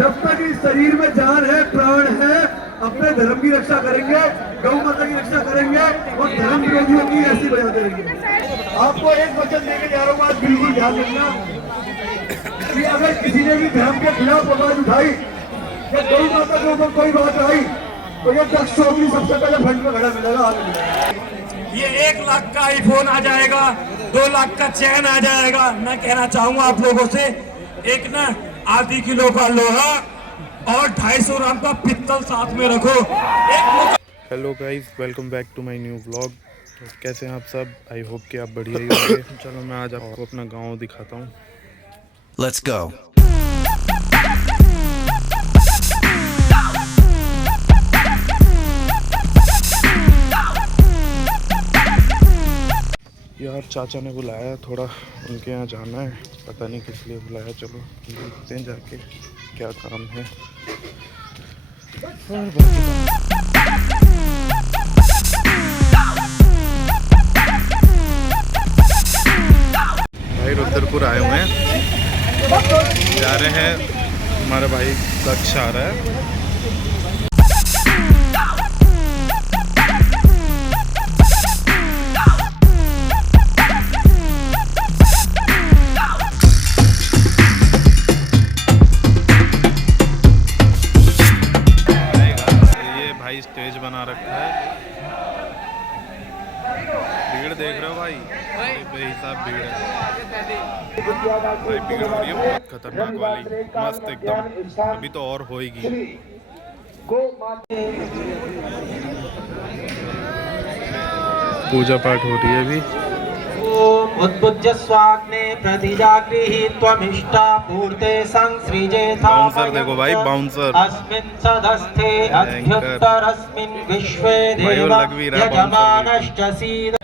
जब तक इस शरीर में जान है, प्राण है, अपने धर्म की रक्षा करेंगे, गौ माता की रक्षा करेंगे और धर्म विरोधियों की ऐसी बजाते रहेंगे। आपको एक वचन देके जा रहा हूँ, आज बिल्कुल ध्यान रखना कि अगर किसी ने भी धर्म के खिलाफ आवाज उठाई या गौ माता के ऊपर कोई बात आई तो ये दक्ष चौधरी सबसे पहले फंड में खड़ा मिलेगा। ये 1 लाख का आईफोन आ जाएगा, 2 लाख का चैन आ जाएगा। मैं कहना चाहूंगा आप लोगों से, एक ना आधी किलो का लोहा और 250 ग्राम का पित्तल साथ में रखो। Hello guys, welcome back to my new vlog. तो कैसे हैं आप सब? आई होप कि आप बढ़िया ही होंगे। चलो मैं आज आपको अपना गांव दिखाता हूँ। Let's go. यार चाचा ने बुलाया, थोड़ा उनके यहाँ जाना है, पता नहीं किस लिए बुलाया। चलो देखते हैं जाके क्या काम है। और भाई रुद्रपुर आए हुए हैं, जा रहे हैं। हमारा भाई दक्ष आ रहा है। स्टेज बना रखा है। भीड़ देख रहे हो भाई, बेहिसाब भीड़ है भाई। भीड़ हो रही है बहुत खतरनाक वाली, मस्त एकदम। अभी तो और होएगी। पूजा पाठ हो रही है अभी। उद्बुज्य स्वाग्ने प्रतिजागृहि त्वमिष्टा पूर्ते संसृजेथा। बाउंसर देखो भाई, बाउंसर। अस्मिन् सदस्थे अध्युत्तरस्मिन् विश्वे देव यजमानश्च सीद।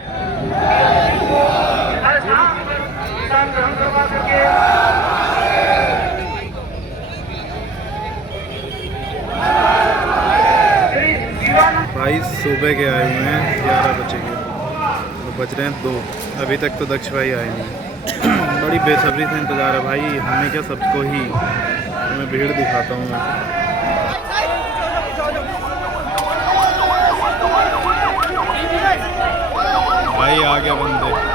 भाई सुबह के आए हुए हैं, 11 बजे के, तो बज रहे हैं 2। अभी तक तो दक्ष भाई आए नहीं। बड़ी बेसब्री से इंतज़ार है भाई, हमें क्या सबको ही। मैं भीड़ दिखाता हूँ मैं। भाई आ गया बंदे।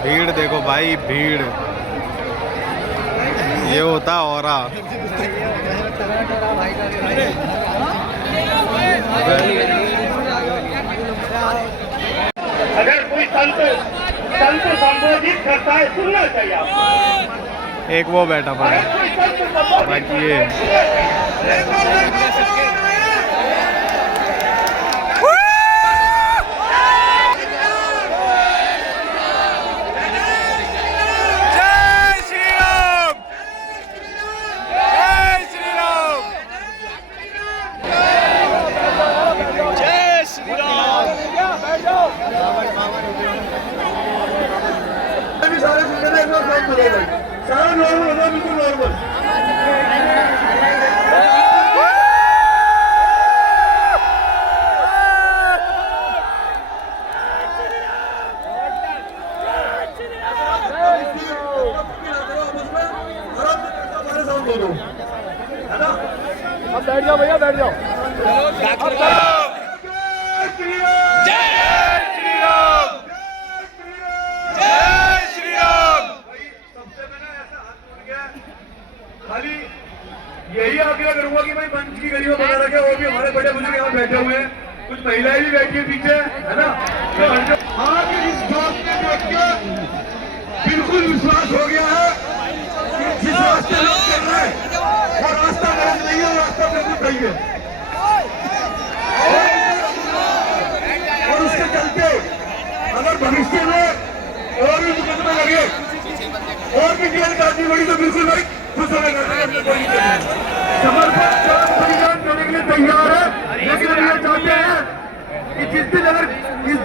भीड़ देखो भाई, भीड़। ये होता औरा। अगर कोई संत संबोधित करता है, सुनना चाहिए आपको। एक वो बैठा पड़ा बाकी ये सारा नॉर्मल होगा, बिल्कुल नॉर्मल। अब बैठ जाओ भैया, बैठ जाओ। खाली यही आग्रह करूंगा कि भाई मंच की गरीबों बना रखे, और भी हमारे बड़े बुजुर्ग यहाँ बैठे हुए हैं, कुछ महिलाएं भी बैठी है पीछे, है ना। आज इस बात में देख के बिल्कुल विश्वास हो गया है कि जिस रास्ते लोग चल रहे हैं वो रास्ता गलत नहीं है, वो रास्ता बिल्कुल सही है। और उसके चलते अगर भविष्य में और भी मुकदमे लगे और भी जेल काटनी पड़ी तो बिल्कुल भाई खुश होने समर्पण बलिदान देने के लिए तैयार है। लेकिन हम ये चाहते हैं कि जिस दिन अगर इस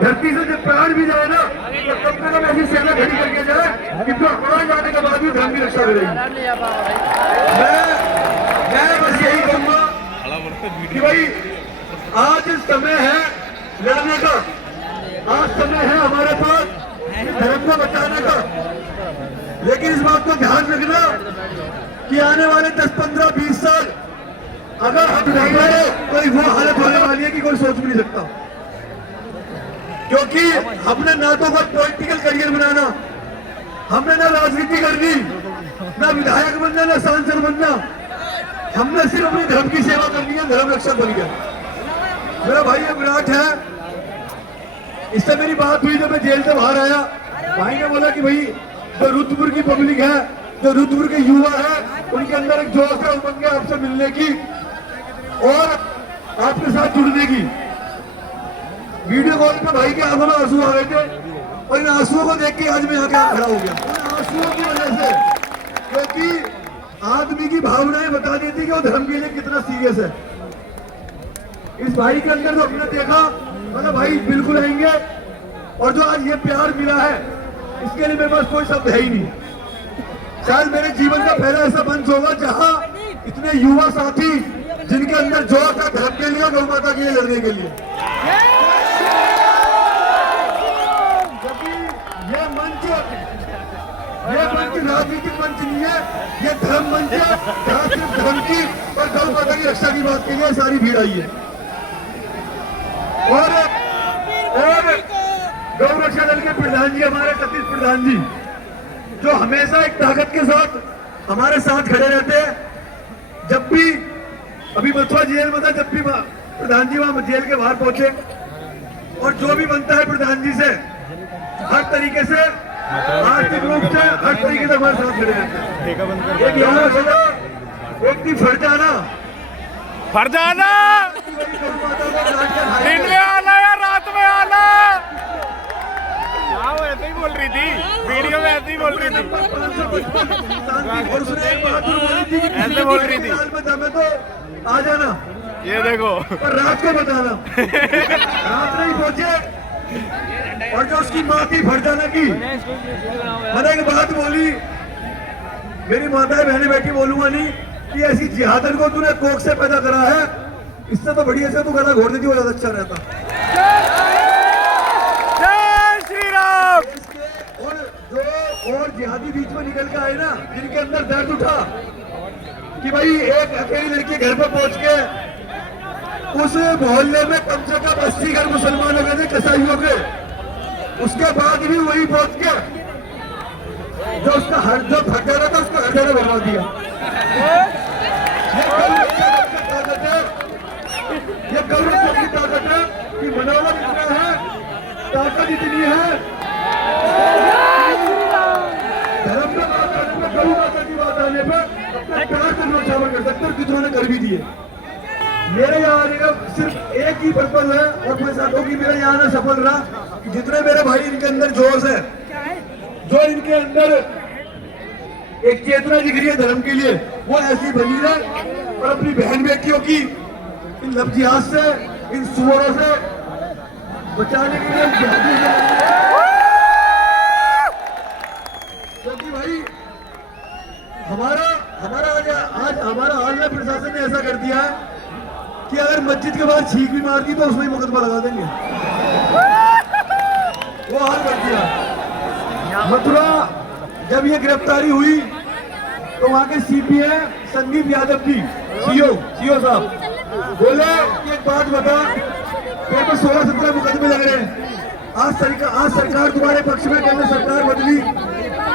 धरती से जब प्राण भी जाए ना तो कम से कम ऐसी सेना खड़ी करके जाए कि जो प्राण जाने के बाद भी धर्म की रक्षा करेगी। मैं बस यही कहूंगा कि भाई आज समय है लड़ने का, आज समय है हमारे पास धर्म को बचाने का। लेकिन इस बात को ध्यान रखना कि आने वाले 10, 15, 20 साल अगर हम नहीं रहे तो वो हालत होने वाली है कि कोई सोच भी नहीं सकता। क्योंकि हमने ना तो कोई पॉलिटिकल करियर बनाना, हमने ना राजनीति करनी, ना विधायक बनना, ना सांसद बनना, हमने सिर्फ अपने धर्म की सेवा करनी है, धर्म रक्षक बन गया। मेरा भाई ये विराट है, इससे मेरी बात हुई जब मैं जेल से बाहर आया। भाई ने बोला कि भाई जो रुद्रपुर की पब्लिक है, जो रुद्रपुर के युवा है, उनके अंदर एक जोश है, उमंग है आपसे मिलने की और आपके साथ जुड़ने की। वीडियो कॉल पे भाई के आंखों में आंसू आ गए थे और इन आंसुओं को देख के आज मैं यहाँ खड़ा हो गया, उन आंसुओं की वजह से। क्योंकि आदमी की भावनाएं बता देती कि वो धर्म के लिए कितना सीरियस है। इस भाई के अंदर जो हमने देखा, मतलब भाई बिल्कुल आएंगे। और जो आज ये प्यार मिला है, इसके लिए मेरे पास कोई शब्द है ही नहीं। शायद मेरे जीवन का पहला ऐसा मंच होगा जहां इतने युवा साथी जिनके अंदर जोश है धर्म के लिए, गौ माता के लिए लड़ने के लिए। ये मंच राजनीतिक मंच नहीं है, ये धर्म मंच है जहां सिर्फ धर्म की और गौ माता की रक्षा की बात के लिए सारी भीड़ आई है। और गौ रक्षा दल के प्रधान जी, हमारे सतीश प्रधान जी, जो हमेशा एक ताकत के साथ हमारे साथ खड़े रहते हैं। जब भी अभी मथुरा जेल में था, जब भी प्रधान जी वहां जेल के बाहर पहुंचे और जो भी बनता है प्रधान जी से हर तरीके से, आर्थिक रूप से, हर तरीके से हमारे साथ खड़े रहते हैं। एक यहाँ एक थी फरजाना, दिन में आना या रात में आना, ऐसे ही बोल रही थी वीडियो में, ऐसे ही बोल रही थी। और उसने एक बात बोली थी, ऐसे बोल रही थी, मैं तो आ जाना, ये देखो, पर रात को बताना। रात नहीं पहुंचे और जो उसकी माँ थी फरजाना की, मैंने एक बात बोली, मेरी माता बहने बेटी बोलूंगा नहीं कि ऐसी जिहादन को तूने कोख से पैदा करा है, इससे तो बढ़िया से तू गला घोड़ देती, वो ज्यादा अच्छा रहता। और जिहादी बीच में निकल के आए ना, जिनके अंदर दर्द उठा कि भाई एक अकेली लड़की घर पे पहुंच के उस मोहल्ले में कम से कम 80 घर मुसलमान हो गए थे कसाईयों के, उसके बाद भी वही पहुंच के जो उसका हर जो हटाना था उसका हटाना बनवा दिया। ये गौरव की ताकत है कि मनोबल इतना है, ताकत इतनी है, धर्म में बात आने पर, गौ माता की बात आने पर अपने प्यार से न्यौछावर कर सकते हैं, जिन्होंने कर भी दिए। मेरे यहाँ आने का सिर्फ एक ही पर्पज है और मैं चाहता हूँ कि मेरा यहाँ आना सफल रहा कि जितने मेरे भाई इनके अंदर जोश है, जो इनके अंदर एक चेतना दिख रही है धर्म के लिए, वो ऐसी बनी रहे और अपनी बहन बेटियों की इन लफ्जियात से, इन सुअरों से बचाने के लिए। क्योंकि भाई हमारा आज हमारा हाल में प्रशासन ने ऐसा कर दिया है कि अगर मस्जिद के बाद छींक भी मार दी तो उसमें ही मुकदमा लगा देंगे, वो हाल कर दिया। मथुरा जब ये गिरफ्तारी हुई तो वहां के सीपीए संदीप यादव जी, सीओ साहब बोले कि एक बात बता, तेरे पे 16-17 मुकदमे लग रहे हैं, आज सरकार तुम्हारे पक्ष में, कल सरकार बदली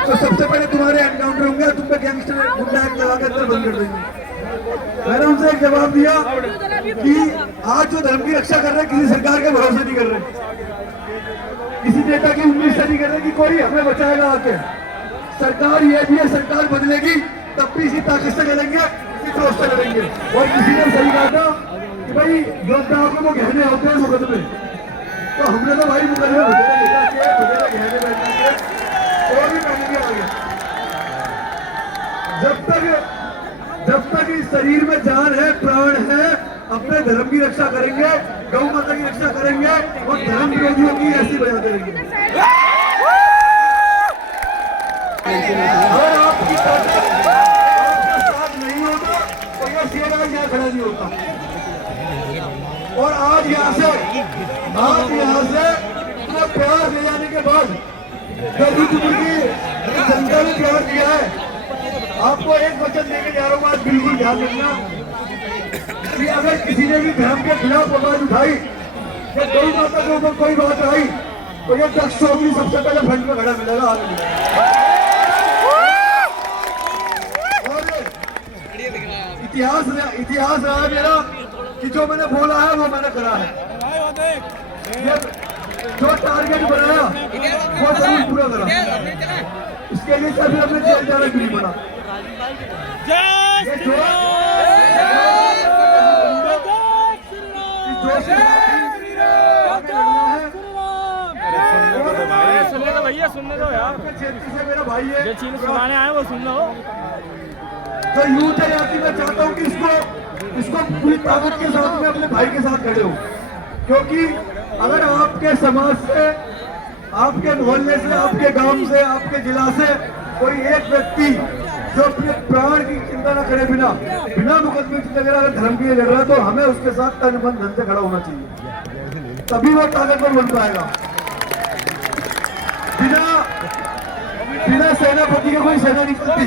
तो सबसे पहले तुम्हारे एनकाउंटर होंगे, तुम पे गैंगस्टर गुंडा एक्ट लगा के अंदर बंद कर देंगे। मैंने उनसे एक जवाब दिया कि आज जो धर्म की रक्षा कर रहे हैं किसी सरकार के भरोसे नहीं कर रहे, किसी नेता की उम्मीद से नहीं कर रहे कि कोई हमें बचाएगा आके। सरकार ये भी है, सरकार बदलेगी तब भी इसी ताकत से लड़ेंगे, इसी जोश से लड़ेंगे। और किसी ने सही कहा था कि भाई योद्धाओं को वो गहने होते हैं मुकदमे, तो हमने तो भाई मुकदमे गहने बैठेंगे और भी करेंगे आगे। जब तक इस शरीर में जान है, प्राण है, अपने धर्म की रक्षा करेंगे, गौ माता की रक्षा करेंगे और धर्म विरोधियों की ऐसी बजाते रहेंगे। अगर आपकी ताकत आपके साथ नहीं होता तो ये शेर आज यहाँ खड़ा नहीं होता। और आज यहाँ से इतना प्यार ले जाने के बाद गाजीपुर की जनता ने प्यार दिया है। आपको एक वचन देके जा रहा हूँ, आज बिल्कुल ध्यान रखना कि अगर किसी ने भी धर्म के खिलाफ आवाज उठाई या गौ माता के ऊपर कोई बात आई तो ये दक्ष चौधरी सबसे पहले फ्रंट में खड़ा मिलेगा। और इतिहास रहा है मेरा कि जो मैंने बोला है वो मैंने करा है। ये जो टारगेट बनाया वो जरूर पूरा करा। इसके लिए कभी हमने जेल जाना भी नहीं पड़ा। भैया सुनने दो यार, क्षेत्र से मेरा भाई है जो चीज सुनाने आए वो सुन लो। तो यूथ है यहाँ की, मैं चाहता हूँ कि इसको पूरी ताकत के साथ में अपने भाई के साथ खड़े हो, क्योंकि अगर आपके समाज से, आपके मोहल्ले से, आपके गांव से, आपके जिला से कोई एक व्यक्ति जो अपने प्राण की चिंता न करे बिना मुकदमे की चिंता करे अगर धर्म के लिए लड़ रहा है तो हमें उसके साथ तन मन धन से खड़ा होना चाहिए, तभी वो ताकतवर बन पाएगा। बिना सेनापति का कोई सेना नहीं चलती।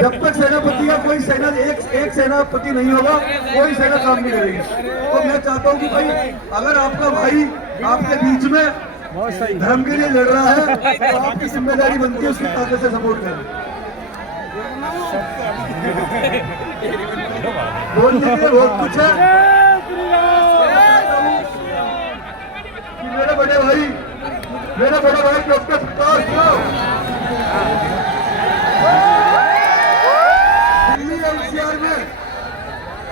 जब तक सेनापति का कोई सेना एक सेनापति नहीं होगा कोई सेना काम नहीं करेगी। तो मैं चाहता हूँ कि भाई अगर आपका भाई आपके बीच में धर्म के लिए लड़ रहा है तो आपकी जिम्मेदारी बनती है उसकी ताकत से सपोर्ट करना। बोलने के लिए बहुत कुछ है कि मेरे बड़े भाई डॉक्टर प्रकाश दिल्ली एनसीआर में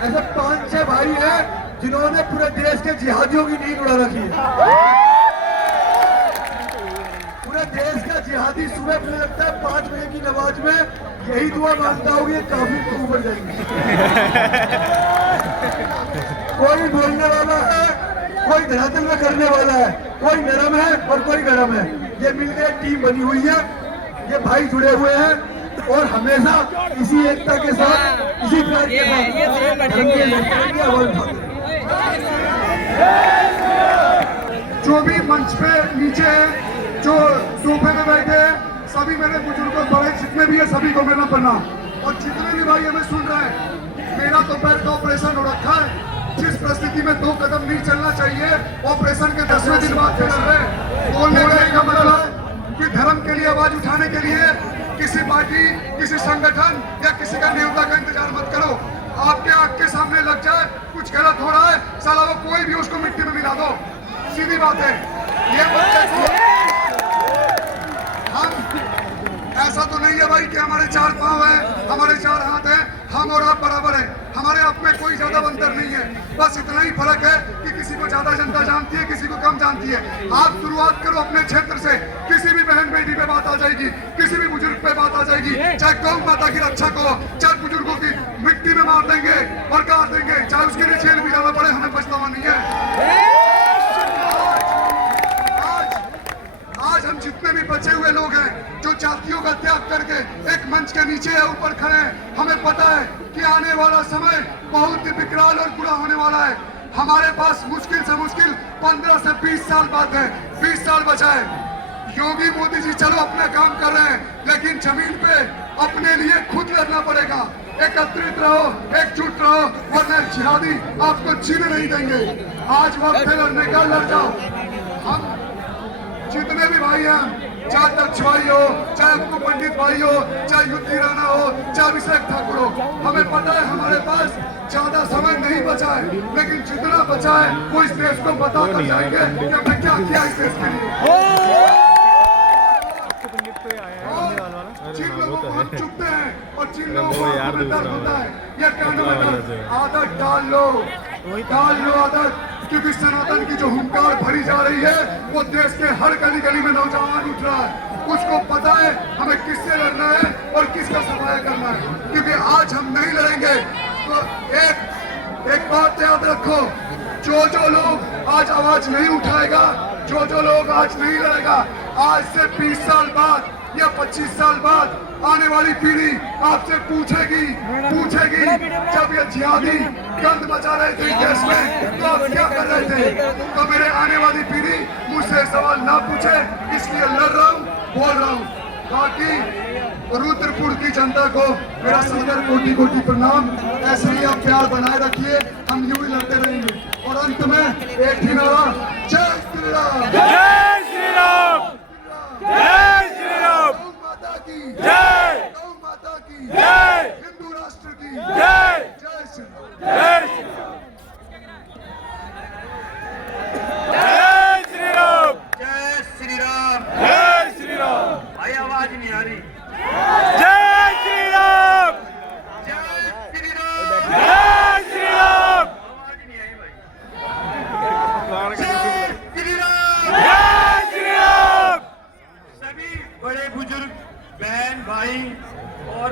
ऐसे 5-6 भाई हैं जिन्होंने पूरे देश के जिहादियों की नींद उड़ा रखी है। पूरे देश का जिहादी सुबह मुझे लगता है 5 बजे की नमाज में यही दुआ मांगता होगी काफी खूब बढ़ जाएंगे। कोई बोलने वाला है, कोई धरातल में करने वाला है, कोई नरम है और कोई गरम है। ये मिलकर टीम बनी हुई है, ये भाई जुड़े हुए हैं और हमेशा इसी एकता के साथ, इसी प्यार के साथ आवाज उठाते हैं। जो भी मंच पे नीचे है, जो सोफे में बैठे हैं, सभी मेरे बुजुर्गों बड़े जितने भी है सभी को मेरा प्रणाम। और जितने भी भाई हमें सुन रहे हैं, मेरा तो पैर का ऑपरेशन हो रखा है। जिस परिस्थिति में 2 कदम नहीं चलना चाहिए ऑपरेशन के 10वें दिन बाद चल रहे हैं। बोलने का मतलब है कि धर्म के लिए आवाज उठाने के लिए किसी पार्टी, किसी संगठन या किसी का नेता का इंतजार मत करो। आपके आंख के सामने लग जाए कुछ गलत हो रहा है, साला वो कोई भी उसको मिट्टी में मिला दो, सीधी बात है। ये हम ऐसा तो नहीं है भाई कि हमारे 4 पांव हैं, हमारे 4 हाथ हैं, हम और आप बराबर हैं। हमारे आप में कोई ज्यादा अंतर नहीं है, बस इतना ही फर्क है कि किसी को ज्यादा जनता जानती है, किसी को कम जानती है। आप शुरुआत करो अपने क्षेत्र से, किसी भी बहन बेटी पे बात आ जाएगी, किसी भी बुजुर्ग पे बात आ जाएगी, चाहे गौ माता की रक्षा को, चाहे बुजुर्गों की मिट्टी में मार देंगे और काट देंगे, चाहे उसके लिए जेल भी जाना पड़े, हमें पछतावा नहीं है। आज हम जितने भी बचे हुए लोग हैं जो जातियों का त्याग करके एक मंच के नीचे या ऊपर खड़े हैं, हमें पता है कि आने वाला समय बहुत ही विकराल और बुरा होने वाला है। हमारे पास मुश्किल से मुश्किल 15 से 20 साल बाद है, 20 साल बचा है। योगी मोदी जी चलो अपना काम कर रहे हैं, लेकिन जमीन पे अपने लिए खुद लड़ना पड़ेगा। एकत्रित रहो, एकजुट रहो, वरना जिहादी आपको जीने नहीं देंगे। आज वक्त है लड़ने का, लड़ जाओ। हम जितने भी भाई हैं, चाहे दक्ष भाई हो, चाहे आपको पंडित भाई हो, चाहे युद्धि राणा हो, चाहे अभिषेक ठाकुर हो, हमें पता है हमारे पास ज्यादा समय नहीं बचा है, लेकिन जितना बचा है वो इस देश को बता कर जाएंगे कि हमने क्या किया इस देश के लिए। जिन लोगों को हम चुपते हैं और जिन लोगों को दर्द होता है, यह कहने वाला आदत डाल लो आदत, क्योंकि सनातन की जो हुंकार भरी जा रही है वो देश के हर गली गली में नौजवान उठ रहा है। उसको पता है हमें किससे लड़ना है और किसका सफाया करना है, क्योंकि आज हम नहीं लड़ेंगे तो एक बात याद रखो, जो जो लोग आज आवाज नहीं उठाएगा, जो लोग आज नहीं लड़ेगा, आज से 20 साल बाद या 25 साल बाद आने वाली पीढ़ी आपसे पूछेगी जब ये जिहादी गंद मचा रहे थे देश में तो आप क्या कर रहे थे। तो मेरे आने वाली पीढ़ी मुझसे सवाल ना पूछे, इसलिए लड़ रहा हूँ, बोल रहा हूँ। बाकी रुद्रपुर की जनता को मेरा सादर कोटि कोटि प्रणाम। ऐसे ही आप प्यार बनाए रखिए, हम यूं ही लड़ते रहेंगे। और अंत में एक ही नारा, जय श्री राम, जय श्री राम, जय श्री राम, गौ माता की जय, गौ माता की जय, हिंदू राष्ट्र की जय, जय श्री राम। जय श्री राम, जय श्री राम, जय श्री राम। जय श्री राम, भाई आवाज नहीं आ रही। जय श्री राम, जय श्री राम। जय श्री राम, आवाज नहीं आई भाई। जय श्री राम। जय श्री राम। सभी बड़े बुजुर्ग बहन भाई और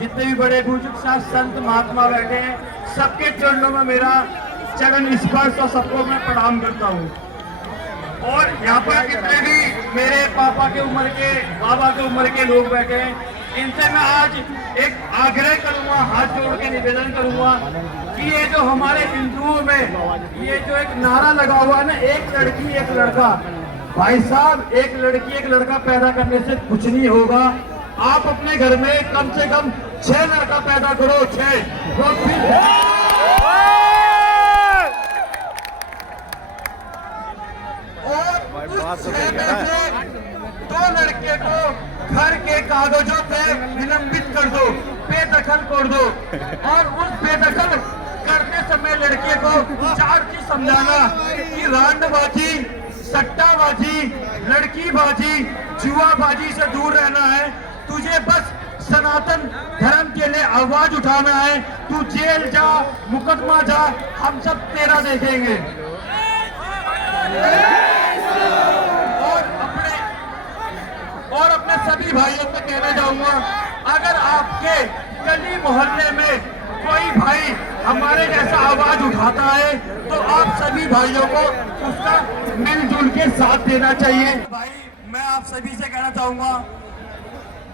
जितने भी बड़े बुजुर्ग साथ संत महात्मा बैठे हैं, सबके चरणों में मेरा चरण स्पर्श और सबको मैं प्रणाम करता हूँ। और यहाँ पर जितने भी मेरे पापा के उम्र के, बाबा के उम्र के लोग बैठे हैं, इनसे मैं आज एक आग्रह करूंगा, हाथ जोड़ के निवेदन करूंगा कि ये जो हमारे हिंदुओं में ये जो एक नारा लगा हुआ है ना, एक लड़की एक लड़का, भाई साहब एक लड़की एक लड़का पैदा करने से कुछ नहीं होगा। आप अपने घर में कम से कम 6 लड़का पैदा करो, 6। तो फिर और उस 6 में से 2 लड़के को घर के कागजों पे निलंबित कर दो, बेदखल कर दो। और उस बेदखल करते समय लड़के को 4 चीज समझाना कि रांडबाजी, सट्टाबाजी, लड़कीबाजी, जुआबाजी से दूर रहना है। तुझे बस सनातन धर्म के लिए आवाज उठाना है। तू जेल जा, मुकदमा जा, हम सब तेरा देखेंगे। और अपने सभी भाइयों से कहना चाहूंगा, अगर आपके गली मोहल्ले में कोई भाई हमारे जैसा आवाज उठाता है तो आप सभी भाइयों को उसका मिलजुल के साथ देना चाहिए। भाई मैं आप सभी से कहना चाहूंगा,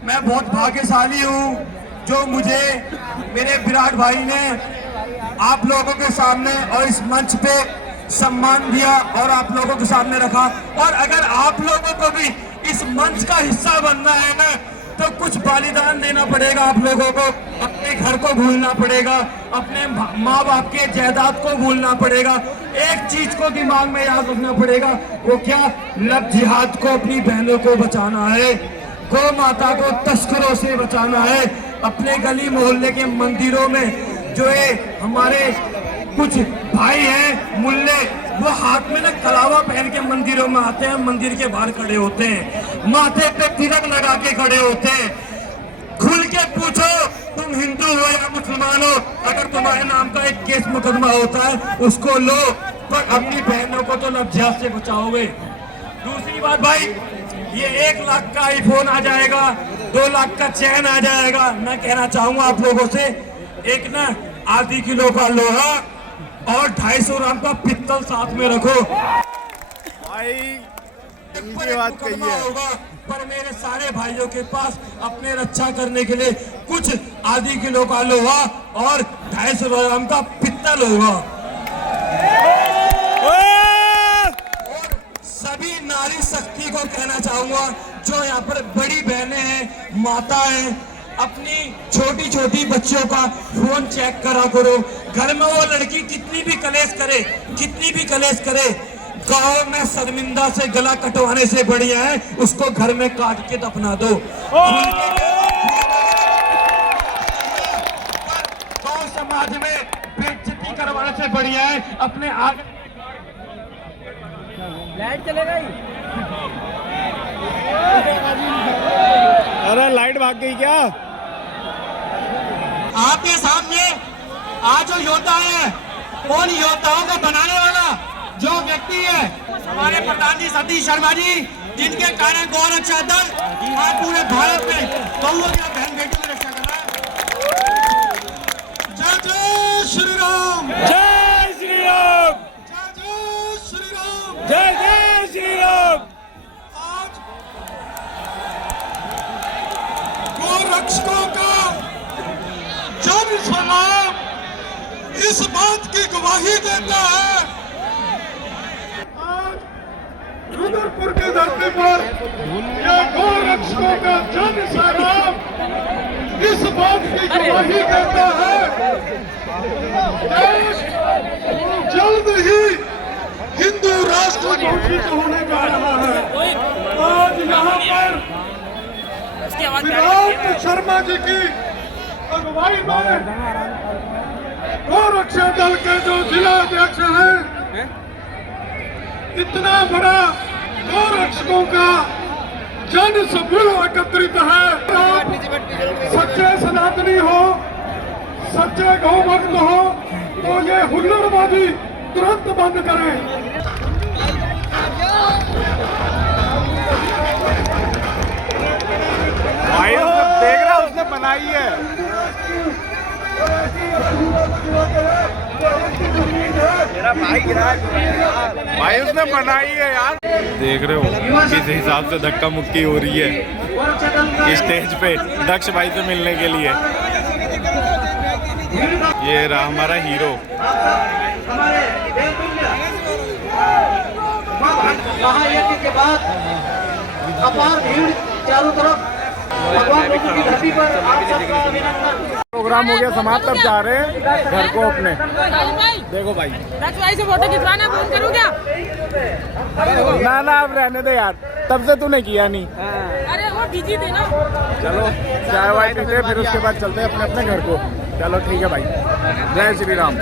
मैं बहुत भाग्यशाली हूँ जो मुझे मेरे विराट भाई ने आप लोगों के सामने और इस मंच पे सम्मान दिया और आप लोगों के सामने रखा। और अगर आप लोगों को भी इस मंच का हिस्सा बनना है ना, तो कुछ बलिदान देना पड़ेगा आप लोगों को। अपने घर को भूलना पड़ेगा, अपने माँ बाप के जायदाद को भूलना पड़ेगा। एक चीज को दिमाग में याद रखना पड़ेगा, वो क्या? लब जिहाद को, अपनी बहनों को बचाना है, गौ माता को तस्करों से बचाना है। अपने गली मोहल्ले के मंदिरों में जो है हमारे कुछ भाई हैं मुल्ले, वो हाथ में ना कलावा पहन के मंदिरों में आते हैं, मंदिर के बाहर खड़े होते हैं, माथे पे तिलक लगा के खड़े होते हैं। खुल के पूछो तुम हिंदू हो या मुसलमान हो, अगर तुम्हारे नाम का एक केस मुकदमा होता है उसको लो, पर अपनी बहनों को तो लफ्ज़ से बचाओगे। दूसरी बात भाई, ये 1 लाख का आईफोन आ जाएगा, 2 लाख का चैन आ जाएगा। मैं कहना चाहूंगा आप लोगों से, एक ना आधी किलो का लोहा और 250 ग्राम का पित्तल साथ में रखो। भाई इनकी बात कही है। होगा, पर मेरे सारे भाइयों के पास अपने रक्षा करने के लिए कुछ आधी किलो का लोहा और 250 ग्राम का पित्तल होगा। और सभी नारी शक्ति को कहना चाहूंगा, जो यहाँ पर बड़ी बहनें हैं, माता हैं, अपनी छोटी छोटी बच्चियों का फोन चेक करा करो। घर में वो लड़की कितनी भी कलेश करे, गांव में शर्मिंदा से गला कटवाने से बढ़िया है उसको घर में काट के दफना दो। गांव समाज में बेइज्जती करवाने से बढ़िया है अपने आगे। लाइट चलेगा ही। अरे लाइट भाग गई क्या? आपके सामने आज जो योद्धा है, उन योद्धाओं को बनाने वाला जो व्यक्ति है हमारे प्रधान जी सतीश शर्मा जी, जिनके कारण गौ रक्षा दल आज पूरे भारत में गौओं की बहन बेटी की रक्षा कर रहा है। जय जय श्री राम, जय श्री राम, जय रक्षकों का जन सलाम इस बात की गवाही देता है। रुद्रपुर की धरती पर यह गौ रक्षकों का जन सलाम इस बात की गवाही देता है देश जल्द ही हिंदू राष्ट्र घोषित होने जा रहा है। आज यहाँ पर विराट शर्मा जी की अगुवाई में गौ रक्षा दल के जो जिला अध्यक्ष हैं, इतना बड़ा गौ रक्षकों का जन समूह एकत्रित है। सच्चे सनातनी हो, सच्चे गौ भक्त हो तो ये हुल्लड़बाजी तुरंत बंद करें। भाई देख रहा उसने बनाई है। भाई उसने बनाई है यार। देख रहे हो किस हिसाब से धक्का मुक्की हो रही है स्टेज पे दक्ष भाई से मिलने के लिए। ये रहा हमारा हीरो। महायज्ञ के बाद अपार भीड़ चारों तरफ भगवान लोगों की धरती पर आप सबका अभिनंदन। प्रोग्राम हो गया समाप्त, अब जा रहे हैं घर को अपने। देखो भाई भाई से फोटो खिंचवाना, फोन करूँ क्या? ना अब रहने दे यार, तब से तूने किया नहीं। अरे वो बिजी थे ना। चलो चाय वाय पीते फिर उसके बाद चलते हैं अपने अपने घर को। चलो ठीक है भाई, जय श्री राम।